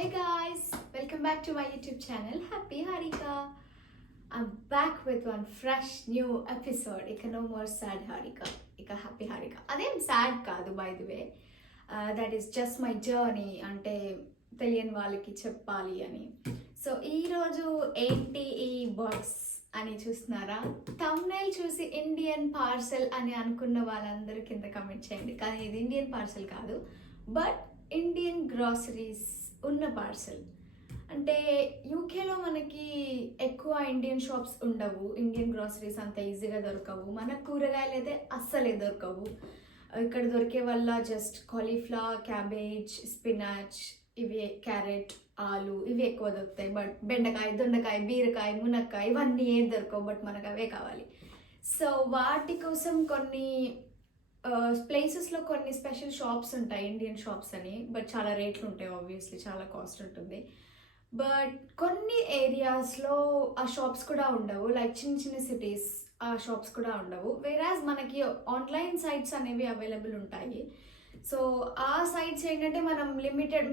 Hey guys, welcome back to my YouTube channel Happy Harika. I'm back with one fresh new episode. No more sad Harika, happy Harika. Adem sad kaadu, by the way. That is just my journey ante తెలియని వాళ్ళకి చెప్పాలి అని. So ఈరోజు ఏంటి ఈ box అని చూస్తున్నారా? Thumbnail చూసి ఇండియన్ పార్సెల్ అని అనుకున్న వాళ్ళందరూ కింద కమెంట్ చేయండి. కానీ ఇది ఇండియన్ పార్సెల్ కాదు, బట్ ఇండియన్ గ్రాసరీస్ ఉన్న పార్సెల్. అంటే యూకేలో మనకి ఎక్కువ ఇండియన్ షాప్స్ ఉండవు, ఇండియన్ గ్రాసరీస్ అంత ఈజీగా దొరకవు, మన కూరగాయలు అయితే అస్సలే దొరకవు. ఇక్కడ దొరికే వల్ల జస్ట్ కాలీఫ్లవర్, క్యాబేజ్, స్పినాచ్, ఇవి క్యారెట్, ఆలు ఇవి ఎక్కువ దొరుకుతాయి. బట్ బెండకాయ, దొండకాయ, బీరకాయ, మునక్కాయ ఇవన్నీ ఏం దొరకవు, బట్ మనకు అవే కావాలి. సో వాటి కోసం కొన్ని ప్లేసెస్లో కొన్ని స్పెషల్ షాప్స్ ఉంటాయి, ఇండియన్ షాప్స్ అని. బట్ చాలా రేట్లు ఉంటాయి, ఆబ్వియస్లీ చాలా కాస్ట్ ఉంటుంది. బట్ కొన్ని ఏరియాస్లో ఆ షాప్స్ కూడా ఉండవు, లైక్ చిన్న చిన్న సిటీస్ ఆ షాప్స్ కూడా ఉండవు. వేరాజ్ మనకి ఆన్లైన్ సైట్స్ అనేవి అవైలబుల్ ఉంటాయి. సో ఆ సైట్స్ ఏంటంటే మనం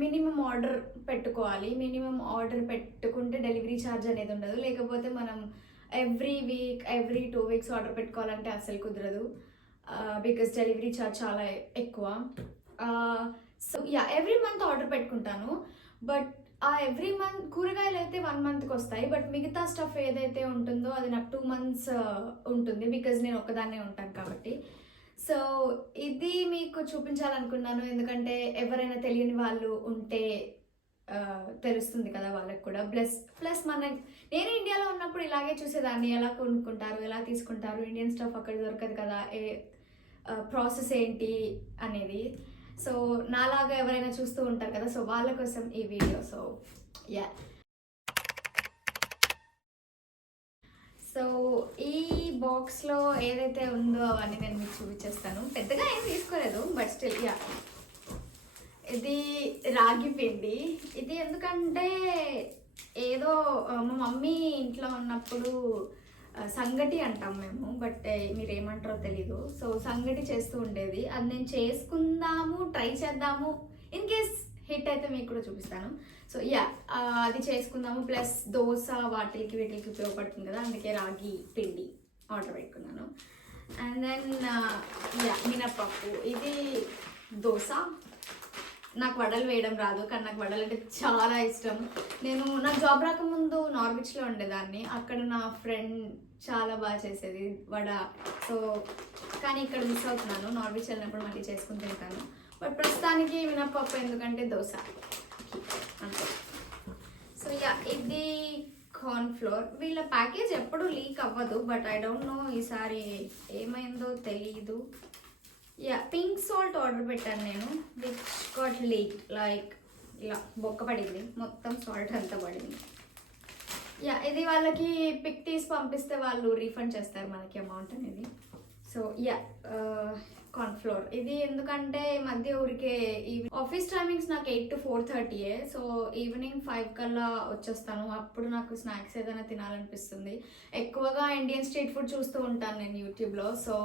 మినిమం ఆర్డర్ పెట్టుకోవాలి. మినిమం ఆర్డర్ పెట్టుకుంటే డెలివరీ ఛార్జ్ అనేది ఉండదు. లేకపోతే మనం every week, every 2 weeks order పెట్టుకోవాలంటే అసలు కుదరదు, బికాస్ డెలివరీ ఛార్జ్ చాలా ఎక్కువ. సో ఎవ్రీ మంత్ ఆర్డర్ పెట్టుకుంటాను. బట్ ఆ ఎవ్రీ మంత్ కూరగాయలు అయితే 1 మంత్కి వస్తాయి. బట్ మిగతా స్టఫ్ ఏదైతే ఉంటుందో అది నాకు 2 మంత్స్ ఉంటుంది, బికాజ్ నేను ఒక్కదాన్నే ఉంటాను కాబట్టి. సో ఇది మీకు చూపించాలనుకున్నాను, ఎందుకంటే ఎవరైనా తెలియని వాళ్ళు ఉంటే తెలుస్తుంది కదా వాళ్ళకి కూడా. ప్లస్ నేను ఇండియాలో ఉన్నప్పుడు ఇలాగే చూసేదాన్ని, ఎలా కొనుక్కుంటారు, ఎలా తీసుకుంటారు, ఇండియన్ స్టఫ్ అక్కడ దొరకదు కదా, ప్రాసెస్ ఏంటి అనేది. సో నాలాగా ఎవరైనా చూస్తూ ఉంటారు కదా, సో వాళ్ళ కోసం ఈ వీడియో. సో సో ఈ బాక్స్లో ఏదైతే ఉందో అవన్నీ నేను మీకు చూపించేస్తాను. పెద్దగా ఏం తీసుకోలేదు, బట్ స్టిల్ ఇది రాగి పిండి. ఇది ఎందుకంటే ఏదో మా మమ్మీ ఇంట్లో ఉన్నప్పుడు సంగటి అంటాం మేము, బట్ మీరు ఏమంటారో తెలీదు. సో సంగటి చేస్తూ ఉండేది, అది నేను చేసుకుందాము, ట్రై చేద్దాము, ఇన్ కేస్ హిట్ అయితే మీకు కూడా చూపిస్తాను. సో అది చేసుకుందాము. ప్లస్ దోశ వీటికి ఉపయోగపడుతుంది కదా, అందుకే రాగి పిండి ఆర్డర్ పెట్టుకున్నాను. అండ్ దెన్ మినప్పప్పు. ఇది దోశ. నాకు వడలు వేయడం రాదు, కానీ నాకు వడలు అంటే చాలా ఇష్టం. నాకు జాబ్ రాకముందు నార్విచ్లో ఉండేదాన్ని, అక్కడ నా ఫ్రెండ్ చాలా బాగా చేసేది వడ. సో కానీ ఇక్కడ మిస్ అవుతున్నాను, నార్విచ్ వెళ్ళినప్పుడు మళ్ళీ చేసుకుని తింటాను. బట్ ప్రస్తుతానికి మినప్పప్పు, ఎందుకంటే దోశ అంతే. సో ఇది కార్న్ఫ్లోర్. వీళ్ళ ప్యాకేజ్ ఎప్పుడు లీక్ అవ్వదు, బట్ ఐ డోంట్ నో ఈసారి ఏమైందో తెలీదు. పింక్ సాల్ట్ ఆర్డర్ పెట్టాను నేను, విచ్ గాట్ లీక్, లైక్ ఇలా బొక్క పడింది, మొత్తం సాల్ట్ అంతా పడింది. ఇది వాళ్ళకి పిక్ తీసి పంపిస్తే వాళ్ళు రీఫండ్ చేస్తారు మనకి అమౌంట్ అనేది. So cornflour. ఇది ఎందుకంటే ఈ మధ్య ఊరికే ఆఫీస్ టైమింగ్స్ నాకు 8 to 4:30. సో ఈవినింగ్ 5 కల్లా వచ్చేస్తాను. అప్పుడు నాకు స్నాక్స్ ఏదైనా తినాలనిపిస్తుంది. ఎక్కువగా ఇండియన్ స్ట్రీట్ ఫుడ్ చూస్తూ ఉంటాను నేను యూట్యూబ్లో. సో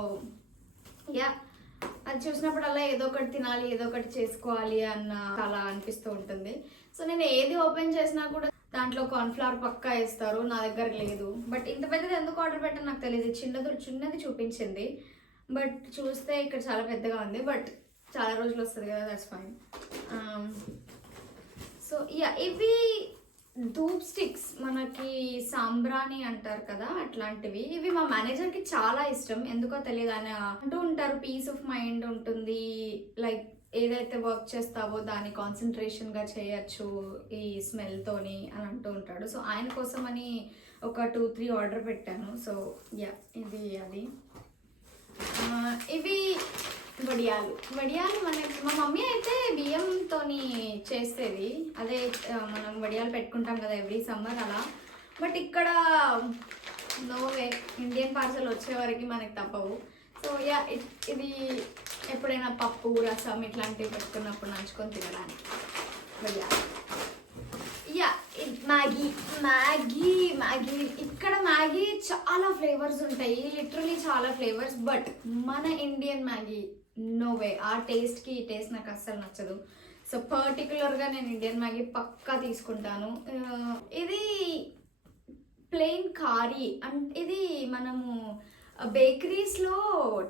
అది చూసినప్పుడల్లా ఏదో ఒకటి తినాలి, ఏదో ఒకటి చేసుకోవాలి అన్న అలా అనిపిస్తూ ఉంటుంది. సో నేను ఏది ఓపెన్ చేసినా కూడా దాంట్లో కార్న్ఫ్లవర్ పక్కా వేస్తారు, నా దగ్గర లేదు. బట్ ఇంత పెద్దది ఎందుకు ఆర్డర్ పెట్టాను నాకు తెలియదు, చిన్నది చూపించింది, బట్ చూస్తే ఇక్కడ చాలా పెద్దగా ఉంది. బట్ చాలా రోజులు వస్తుంది కదా, దట్స్ ఫైన్. సో ఇవి ధూప్ స్టిక్స్, మనకి సాంబ్రాణి అంటారు కదా, అట్లాంటివి. ఇవి మా మేనేజర్కి చాలా ఇష్టం, ఎందుకో తెలియదు. ఆయన అంటూ ఉంటారు పీస్ ఆఫ్ మైండ్ ఉంటుంది, లైక్ ఏదైతే వర్క్ చేస్తావో దాన్ని కాన్సన్ట్రేషన్గా చేయొచ్చు ఈ స్మెల్తోని అని అంటూ ఉంటాడు. సో ఆయన కోసం అని ఒక 2-3 ఆర్డర్ పెట్టాను. సో ఇది అది. ఇవి వడియాలు. మా మమ్మీ అయితే బియ్యంతో చేసేది, అదే మనం వడియాలు పెట్టుకుంటాం కదా ఎవ్రీ సమ్మర్ అలా. బట్ ఇక్కడ నోవే, ఇండియన్ పార్సల్ వచ్చే వరకు మనకి తప్పవు. సో ఇది ఎప్పుడైనా పప్పు, రసం ఇట్లాంటివి పెట్టుకున్నప్పుడు నంచుకొని తినడానికి వడియాలు. మ్యాగీ. ఇక్కడ మ్యాగీ చాలా ఫ్లేవర్స్ ఉంటాయి, లిటరలీ చాలా ఫ్లేవర్స్. బట్ మన ఇండియన్ మ్యాగీ నో వే, ఆ టేస్ట్కి ఈ టేస్ట్ నాకు అస్సలు నచ్చదు. సో పర్టికులర్గా నేను ఇండియన్ మ్యాగీ పక్కా తీసుకుంటాను. ఇది ప్లెయిన్ కారీ అంటే ఇది మనము బేకరీస్లో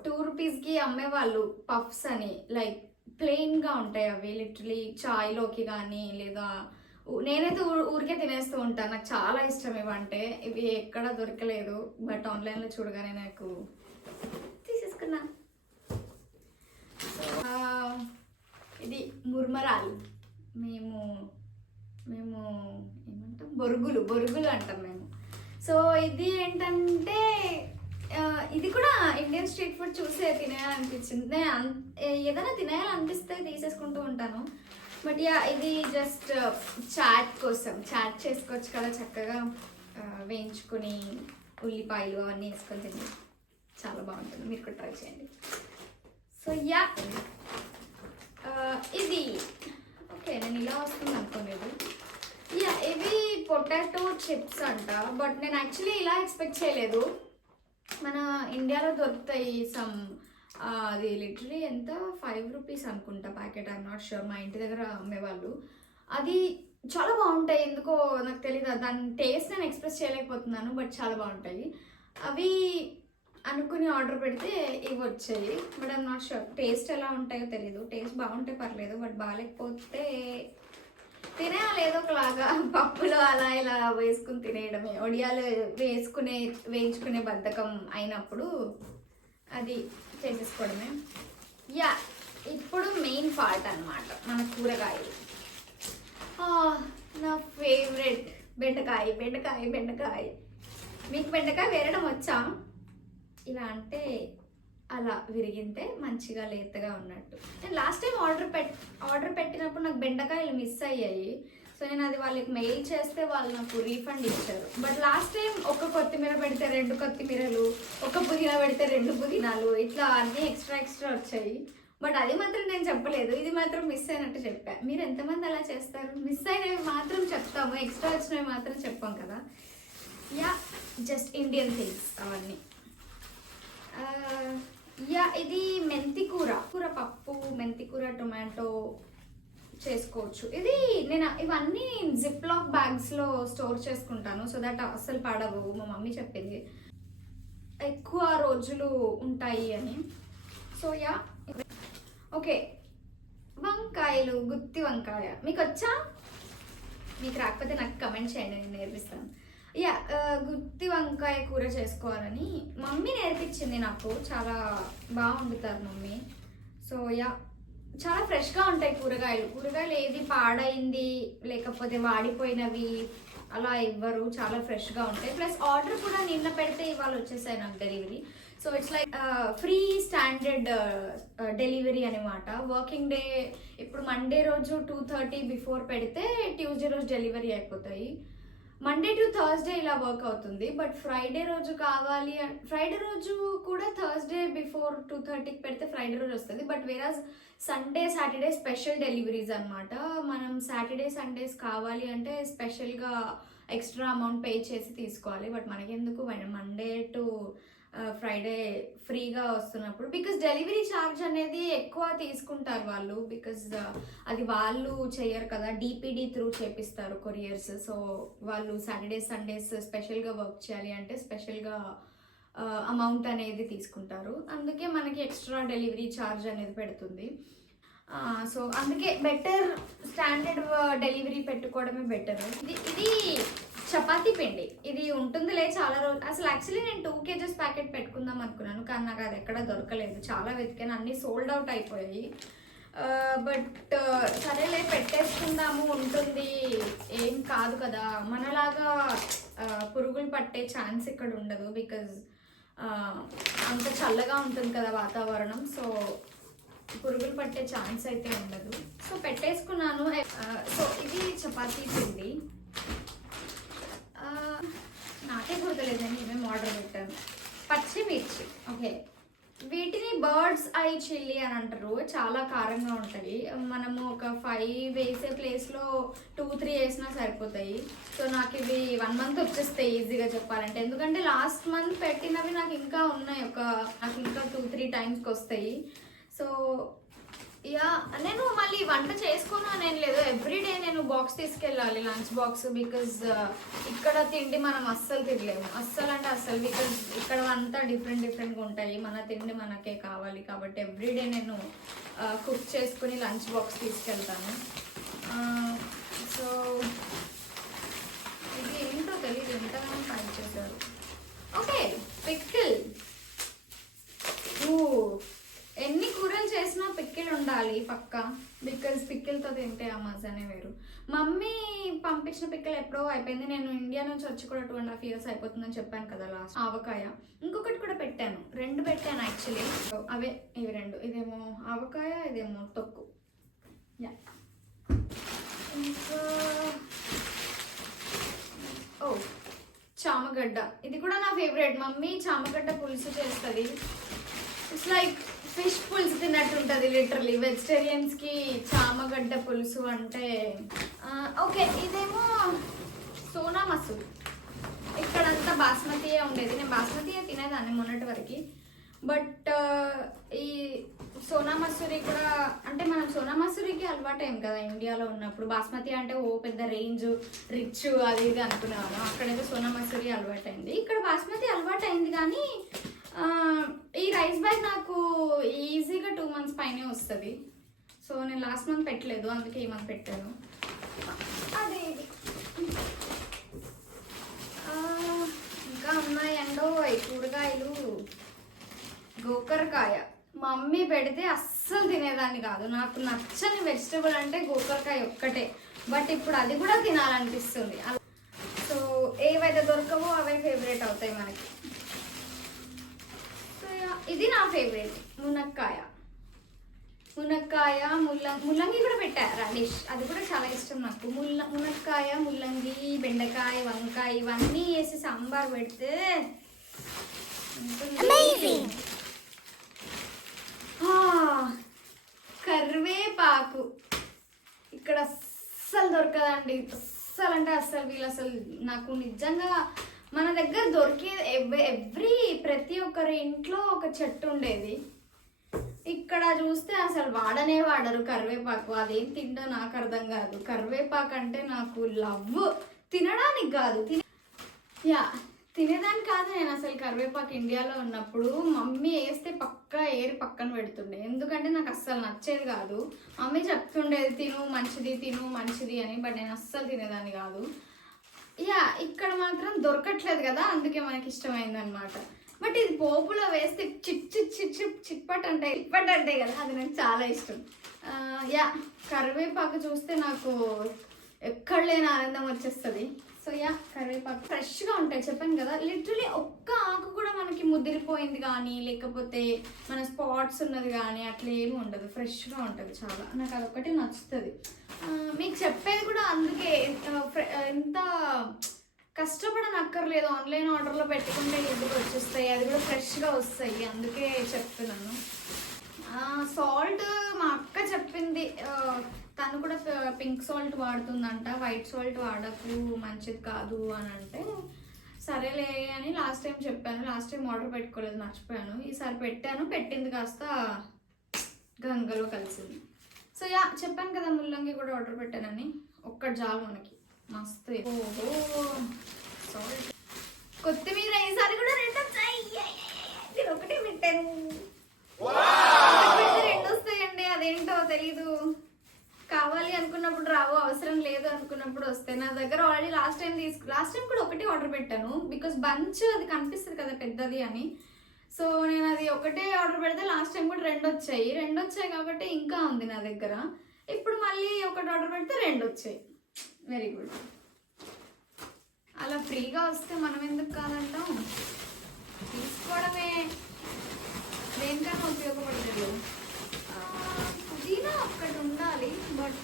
2 రూపీస్కి అమ్మేవాళ్ళు పఫ్స్ అని, లైక్ ప్లెయిన్గా ఉంటాయి అవి. లిటరలీ చాయ్లోకి కానీ లేదా నేనైతే ఊరికే తినేస్తూ ఉంటాను. నాకు చాలా ఇష్టం ఇవంటే. ఇవి ఎక్కడ దొరకలేదు, బట్ ఆన్లైన్లో చూడగానే నాకు తీసేసుకున్నా. ఇది ముర్మరాలు, మేము ఏమంటాం, బొరుగులు అంటాం మేము. సో ఇది ఏంటంటే ఇది కూడా ఇండియన్ స్ట్రీట్ ఫుడ్ చూసే తినేయాలనిపించింది. నేను ఏదైనా తినేయాలనిపిస్తే తీసేసుకుంటూ ఉంటాను. బట్ యా, ఇది జస్ట్ చాట్ కోసం, చాట్ చేసుకోవచ్చు కదా చక్కగా, వేయించుకొని ఉల్లిపాయలు అవన్నీ వేసుకొని తిని చాలా బాగుంటుంది. మీరు కూడా ట్రై చేయండి. సో యా, ఇది ఓకే, నేను ఇలా వస్తుంది అనుకోలేదు. యా, ఇవి పొటాటో చిప్స్ అంట, బట్ నేను యాక్చువల్లీ ఇలా ఎక్స్పెక్ట్ చేయలేదు. మన ఇండియాలో దొరుకుతాయి సమ్, అది లిటరలీ ఎంత 5 రూపీస్ అనుకుంటా ప్యాకెట్, ఐఎమ్ నాట్ షూర్. మా ఇంటి దగ్గర అమ్మేవాళ్ళు. అది చాలా బాగుంటాయి, ఎందుకో నాకు తెలియదు, దాని టేస్ట్ నేను ఎక్స్ప్రెస్ చేయలేకపోతున్నాను, బట్ చాలా బాగుంటాయి. అవి అనుకుని ఆర్డర్ పెడితే ఇవి వచ్చాయి, but I'm not sure taste ఎలా ఉంటాయో తెలీదు. టేస్ట్ బాగుంటే పర్లేదు, బట్ బాగాలేకపోతే తినేయాలి ఏదో ఒకలాగా. పప్పులో అలా ఇలా వేసుకుని తినేయడమే. వడియాలు వేయించుకునే బద్ధకం అయినప్పుడు అది చేసేసుకోవడమే. యా, ఇప్పుడు మెయిన్ పార్ట్ అన్నమాట, మన కూరగాయలు. నా ఫేవరెట్ బెండకాయ. మీకు బెండకాయ వేరడం వచ్చా? ఇలా అంటే అలా విరిగింటే మంచిగా లేతగా ఉన్నట్టు. నేను లాస్ట్ టైం ఆర్డర్ పెట్టినప్పుడు నాకు బెండకాయలు మిస్ అయ్యాయి. సో నేను అది వాళ్ళకి మెయిల్ చేస్తే వాళ్ళు నాకు రీఫండ్ ఇచ్చారు. బట్ లాస్ట్ టైం ఒక కొత్తిమీర పెడితే 2 కొత్తిమీరలు, ఒక పుదీనా పెడితే 2 పుదీనాలు, ఇట్లా అన్నీ ఎక్స్ట్రా వచ్చాయి. బట్ అది మాత్రం నేను చెప్పలేదు, ఇది మాత్రం మిస్ అయినట్టు చెప్పా. మీరు ఎంతమంది అలా చేస్తారు? మిస్ అయినవి మాత్రం చెప్తాము, ఎక్స్ట్రా వచ్చినవి మాత్రం చెప్పాం కదా. యా, జస్ట్ ఇండియన్ థింగ్స్ అవన్నీ. యా, ఇది మెంతి కూర పప్పు, మెంతి కూర టొమాటో చేసుకోవచ్చు. ఇది నేను ఇవన్నీ జిప్ లాక్ బ్యాగ్స్లో స్టోర్ చేసుకుంటాను, సో దట్ అస్సలు పడవు. మా మమ్మీ చెప్పింది ఎక్కువ రోజులు ఉంటాయి అని. So yeah, okay. వంకాయలు, గుత్తి వంకాయ మీకు వచ్చా? మీకు రాకపోతే నాకు కమెంట్ చేయండి, నేను నేర్పిస్తాను. యా, గుత్తి వంకాయ కూర చేసుకోవాలని మమ్మీ నేర్పించింది నాకు. చాలా బాగా వండుతారు మమ్మీ. సో యా, చాలా ఫ్రెష్గా ఉంటాయి కూరగాయలు ఏది పాడైంది లేకపోతే వాడిపోయినవి అలా ఇవ్వరు, చాలా ఫ్రెష్గా ఉంటాయి. ప్లస్ ఆర్డర్ కూడా నిన్న పెడితే ఇవాళ వచ్చేసాయి నాకు delivery. So it's like free standard delivery అనమాట. వర్కింగ్ డే ఇప్పుడు మండే రోజు 2:30 బిఫోర్ పెడితే ట్యూస్డే రోజు డెలివరీ అయిపోతాయి. మండే టు థర్స్డే ఇలా వర్క్ అవుతుంది. బట్ ఫ్రైడే రోజు కావాలి, ఫ్రైడే రోజు కూడా థర్స్డే బిఫోర్ 2:30కి పెడితే ఫ్రైడే రోజు వస్తుంది. But whereas Sunday Saturday special deliveries అనమాట. మనం సాటర్డే సండేస్ కావాలి అంటే స్పెషల్గా ఎక్స్ట్రా అమౌంట్ పే చేసి తీసుకోవాలి. బట్ మనకెందుకు, మండే టు ఫ్రైడే ఫ్రీగా వస్తున్నప్పుడు, బికాస్ డెలివరీ ఛార్జ్ అనేది ఎక్కువ తీసుకుంటారు వాళ్ళు, బికాస్ అది వాళ్ళు చేయరు కదా, డిపిడి త్రూ చేపిస్తారు కొరియర్స్. సో వాళ్ళు సాటర్డే సండేస్ స్పెషల్గా వర్క్ చేయాలి అంటే స్పెషల్గా అమౌంట్ అనేది తీసుకుంటారు. అందుకే మనకి ఎక్స్ట్రా డెలివరీ ఛార్జ్ అనేది పెడుతుంది. సో అందుకే బెటర్ స్టాండర్డ్ డెలివరీ పెట్టుకోవడమే బెటర్. ఇది చపాతీ పిండి, ఇది ఉంటుందిలే చాలా రోజులు. అసలు యాక్చువల్లీ నేను 2 kgs ప్యాకెట్ పెట్టుకుందాం అనుకున్నాను, కానీ నాకు అది ఎక్కడ దొరకలేదు. చాలా వెతికాను, అన్నీ సోల్డ్ అవుట్ అయిపోయాయి. బట్ సరేలే పెట్టేసుకుందాము, ఉంటుంది, ఏం కాదు కదా. మనలాగా పురుగులు పట్టే ఛాన్స్ ఇక్కడ ఉండదు, బికాజ్ అంత చల్లగా ఉంటుంది కదా వాతావరణం. సో పురుగులు పట్టే ఛాన్స్ అయితే ఉండదు. సో పెట్టేసుకున్నాను. సో ఇది చపాతీ పిండి, నాకే గుర్తులేదు, నేను ఆర్డర్ పెట్టాను. పచ్చిమిర్చి, ఓకే, వీటిని బర్డ్స్ ఐ చిల్లీ అని అంటారు. చాలా కారంగా ఉంటాయి. మనము ఒక 5 వేసే ప్లేస్లో 2-3 వేసినా సరిపోతాయి. సో నాకు ఇవి 1 month వచ్చేస్తాయి ఈజీగా చెప్పాలంటే, ఎందుకంటే లాస్ట్ మంత్ పెట్టినవి నాకు ఇంకా ఉన్నాయి, నాకు ఇంకా 2-3 టైమ్స్కి వస్తాయి. సో యా నేను మళ్ళీ వంట చేసుకోను అని ఏం లేదు, ఎవ్రీడే నేను బాక్స్ తీసుకెళ్ళాలి, లంచ్ బాక్స్. బికాజ్ ఇక్కడ తిండి మనం అస్సలు తినలేము, అస్సలు అంటే అస్సలు. బికాజ్ ఇక్కడ అంతా డిఫరెంట్గా ఉంటాయి, మన తిండి మనకే కావాలి. కాబట్టి ఎవ్రీడే నేను కుక్ చేసుకుని లంచ్ బాక్స్ తీసుకెళ్తాను. సో ఇది ఏంటో తెలియదు, ఎంతగానో టైప్ చేశారు. Okay, pickle. ఎన్ని కూరలు చేసినా పిక్కిల్ ఉండాలి పక్కా, బికాజ్ పిక్కిల్తో తింటే ఆ మజానే వేరు. మమ్మీ పంపించిన పిక్కిల్ ఎప్పుడో అయిపోయింది. నేను ఇండియా నుంచి వచ్చి కూడా 2.5 years అయిపోతుందని చెప్పాను కదా లాస్ట్. ఆవకాయ ఇంకొకటి కూడా పెట్టాను, 2 పెట్టాను యాక్చువల్లీ. అవే ఇవి 2, ఇదేమో ఆవకాయ, ఇదేమో తొక్కు. యా, ఇంకా ఓ చామగడ్డ, ఇది కూడా నా ఫేవరెట్. మమ్మీ చామగడ్డ పులుసు చేస్తుంది. ఇట్స్ లైక్ ఫిష్ పులుసు తిన్నట్టు ఉంటుంది లిటరలీ. వెజిటేరియన్స్కి చామగడ్డ పులుసు అంటే ఓకే. ఇదేమో సోనా మసూరి, ఇక్కడంతా బాస్మతియే ఉండేది. నేను బాస్మతియే తినేదాన్ని మొన్నటి వరకు. బట్ ఈ సోనా మసూరి కూడా, అంటే మనం సోనా మసూరికి అలవాటు ఏం కదా ఇండియాలో ఉన్నప్పుడు. బాస్మతి అంటే ఓ పెద్ద రేంజ్, రిచ్, అది ఇది అనుకునేవాళ్ళం. అక్కడైతే సోనా మసూరి అలవాటు అయింది, ఇక్కడ బాస్మతి అలవాటు అయింది. కానీ ఈ రైస్ బ్యాగ్ నాకు ఈజీగా 2 months పైనే వస్తుంది. సో నేను లాస్ట్ మంత్ పెట్టలేదు, అందుకే ఈ మంత్ పెట్టాను. అదే ఇంకా ఉన్నాయి అండో కూరగాయలు. గోకరకాయ మమ్మీ పెడితే అస్సలు తినేదాన్ని కాదు, నాకు నచ్చని వెజిటబుల్ అంటే గోకరకాయ ఒక్కటే. బట్ ఇప్పుడు అది కూడా తినాలనిపిస్తుంది. సో ఏవైతే దొరకవో అవే ఫేవరెట్ అవుతాయి మనకి. ఇది నా ఫేవరెట్ మునక్కాయ. ముల్లంగి కూడా పెట్టారా డిష్, అది కూడా చాలా ఇష్టం నాకు. మునక్కాయ, ముల్లంగి, బెండకాయ, వంకాయ ఇవన్నీ వేసి సాంబార్ పెడితే కరివేపాకు ఇక్కడ అస్సలు దొరకదండి, అస్సలు అంటే అస్సలు. వీళ్ళు అసలు నాకు నిజంగా మన దగ్గర దొరికే ప్రతి ఒక్కరి ఇంట్లో ఒక చెట్టు ఉండేది. ఇక్కడ చూస్తే అసలు వాడనే వాడరు కరివేపాకు. అదేం తిండో నాకు అర్థం కాదు. కరివేపాకు అంటే నాకు లవ్, తినడానికి కాదు, తినేదానికి కాదు. నేను అసలు కరివేపాకు ఇండియాలో ఉన్నప్పుడు మమ్మీ వేస్తే పక్కా ఏరి పక్కన పెడుతుండే, ఎందుకంటే నాకు అస్సలు నచ్చేది కాదు. మమ్మీ చెప్తుండేది తిను మంచిది అని, బట్ నేను అస్సలు తినేదాన్ని కాదు. ఇక్కడ మాత్రం దొరకట్లేదు కదా, అందుకే మనకి ఇష్టమైంది అనమాట. బట్ ఇది పోపులో వేస్తే చిట్పట్ అంటే కదా, అది నాకు చాలా ఇష్టం. కరివేపాకు చూస్తే నాకు ఎక్కడ లేని ఆనందం వచ్చేస్తుంది. సో కరివేపాకు ఫ్రెష్గా ఉంటాయి, చెప్పాను కదా. లిటరలీ ఒక్క ఆకు కూడా మనకి ముదిరిపోయింది కానీ, లేకపోతే మన స్పాట్స్ ఉన్నది కానీ అట్లా ఏమి ఉండదు, ఫ్రెష్గా ఉంటుంది చాలా. నాకు అదొక్కటి నచ్చుతుంది. మీకు చెప్పేది కూడా అందుకే, ఎంత కష్టపడనక్కర్లేదు. ఆన్లైన్ ఆర్డర్లో పెట్టుకుంటే ఇంటికి వచ్చేస్తాయి, అది కూడా ఫ్రెష్గా వస్తాయి, అందుకే చెప్తున్నాను. సాల్ట్ మా అక్క చెప్పింది, తను కూడా పింక్ సాల్ట్ వాడుతుందంట, వైట్ సాల్ట్ వాడకు మంచిది కాదు అని అంటే, సరేలే అని లాస్ట్ టైం చెప్పాను. లాస్ట్ టైం ఆర్డర్ పెట్టుకోలేదు, మర్చిపోయాను. ఈసారి పెట్టాను, పెట్టింది కాస్త గంగలో కలిసింది. సో చెప్పాను కదా ముల్లంగి కూడా ఆర్డర్ పెట్టానని. ఒక్కటి చాలు మనకి, మస్తు. ఓహో సాల్ట్, కొత్తిమీర ఈసారి కూడా 2 వచ్చాయి. నేను ఒకటే పెట్టాను, 2 వస్తాయండి. అదేంటో తెలీదు, కావాలి అనుకున్నప్పుడు రావు, అవసరం లేదు అనుకున్నప్పుడు వస్తాయి. నా దగ్గర ఆల్రెడీ లాస్ట్ టైం కూడా ఒకటే ఆర్డర్ పెట్టాను, బికాస్ బంచ్ అది కనిపిస్తుంది కదా పెద్దది అని. సో నేను అది ఒకటే ఆర్డర్ పెడితే లాస్ట్ టైం కూడా 2 వచ్చాయి కాబట్టి ఇంకా ఉంది నా దగ్గర. ఇప్పుడు మళ్ళీ ఒకటి ఆర్డర్ పెడితే 2 వచ్చాయి. Very good. అలా ఫ్రీగా వస్తే మనం ఎందుకు కాదంటాం, తీసుకోవడమే, దేనికన్నా ఉపయోగపడలేదు. పుదీనా ఒక్కటి ఉండాలి, బట్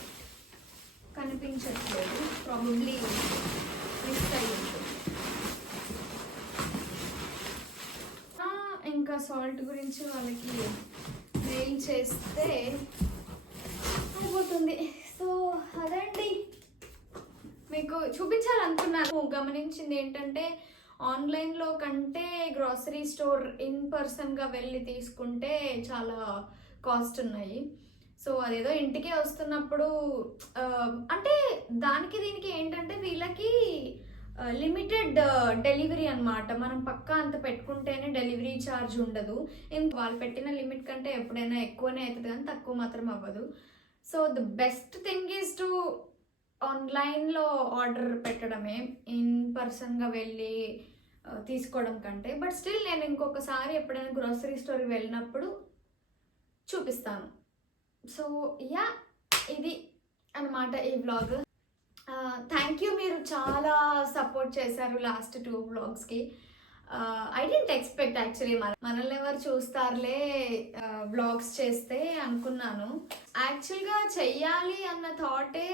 కనిపించట్లేదు, ప్రాబబ్లీ మిస్ అయ్యి ఉంటుంది. ఇంకా సాల్ట్ గురించి వాళ్ళకి మెయిల్ చేస్తే అయిపోతుంది. సో అదండి మీకు చూపించాలనుకున్నాను. గమనించింది ఏంటంటే, ఆన్లైన్లో కంటే గ్రాసరీ స్టోర్ ఇన్ పర్సన్గా వెళ్ళి తీసుకుంటే చాలా కాస్ట్ ఉన్నాయి. సో అదేదో ఇంటికే వస్తున్నప్పుడు అంటే దానికి దీనికి ఏంటంటే వీళ్ళకి లిమిటెడ్ డెలివరీ అనమాట. మనం పక్కా అంత పెట్టుకుంటేనే డెలివరీ ఛార్జ్ ఉండదు. వాళ్ళు పెట్టిన లిమిట్ కంటే ఎప్పుడైనా ఎక్కువనే అవుతుంది కానీ తక్కువ మాత్రం అవ్వదు. So the best thing is to ఆన్లైన్లో ఆర్డర్ పెట్టడమే, ఇన్ పర్సన్గా వెళ్ళి తీసుకోవడం కంటే. బట్ స్టిల్ నేను ఇంకొకసారి ఎప్పుడైనా గ్రోసరీ స్టోర్కి వెళ్ళినప్పుడు చూపిస్తాను. సో యా, ఇది అన్నమాట ఈ వ్లాగ్. థ్యాంక్ యూ, మీరు చాలా సపోర్ట్ చేశారు లాస్ట్ 2 వ్లాగ్స్కి. ఐ డెంట్ ఎక్స్పెక్ట్ యాక్చువల్లీ మనల్ని ఎవరు చూస్తారులే వ్లాగ్స్ చేస్తే అనుకున్నాను. యాక్చువల్గా చెయ్యాలి అన్న థాటే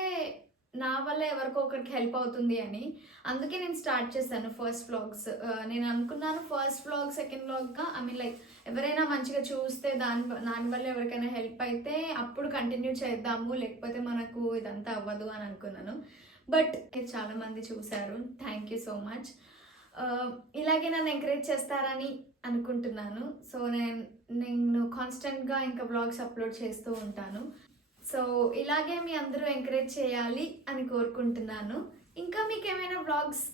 నా వల్ల ఎవరికో ఒకరికి హెల్ప్ అవుతుంది అని, అందుకే నేను స్టార్ట్ చేశాను ఫస్ట్ వ్లాగ్స్. నేను అనుకున్నాను ఫస్ట్ వ్లాగ్ సెకండ్ వ్లాగ్గా ఐ మీన్ లైక్ ఎవరైనా మంచిగా చూస్తే దానివల్ల ఎవరికైనా హెల్ప్ అయితే అప్పుడు కంటిన్యూ చేద్దాము, లేకపోతే మనకు ఇదంతా అవ్వదు అని అనుకున్నాను. బట్ చాలామంది చూశారు, థ్యాంక్ యూ సో మచ్. ఇలాగే నన్ను ఎంకరేజ్ చేస్తారని అనుకుంటున్నాను. సో నేను కాన్స్టెంట్గా ఇంకా వ్లాగ్స్ అప్లోడ్ చేస్తూ ఉంటాను. సో ఇలాగే మీ అందరూ ఎంకరేజ్ చేయాలి అని కోరుకుంటున్నాను. ఇంకా మీకు ఏమైనా వ్లాగ్స్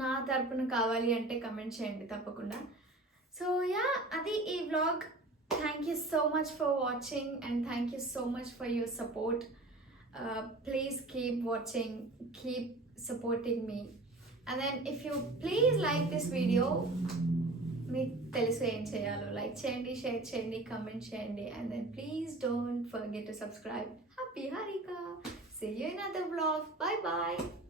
నా తరపున కావాలి అంటే కమెంట్ చేయండి తప్పకుండా. సో యా, అది ఈ vlog. Thank you so much for watching and thank you so much for your support. Please keep watching, keep supporting మీ. And then if you please like this video, మీకు తెలుసు ఏం చేయాలో. Like చేయండి, share చేయండి, comment చేయండి. And then please don't forget to subscribe. Happy Harika. See you in another vlog. Bye bye.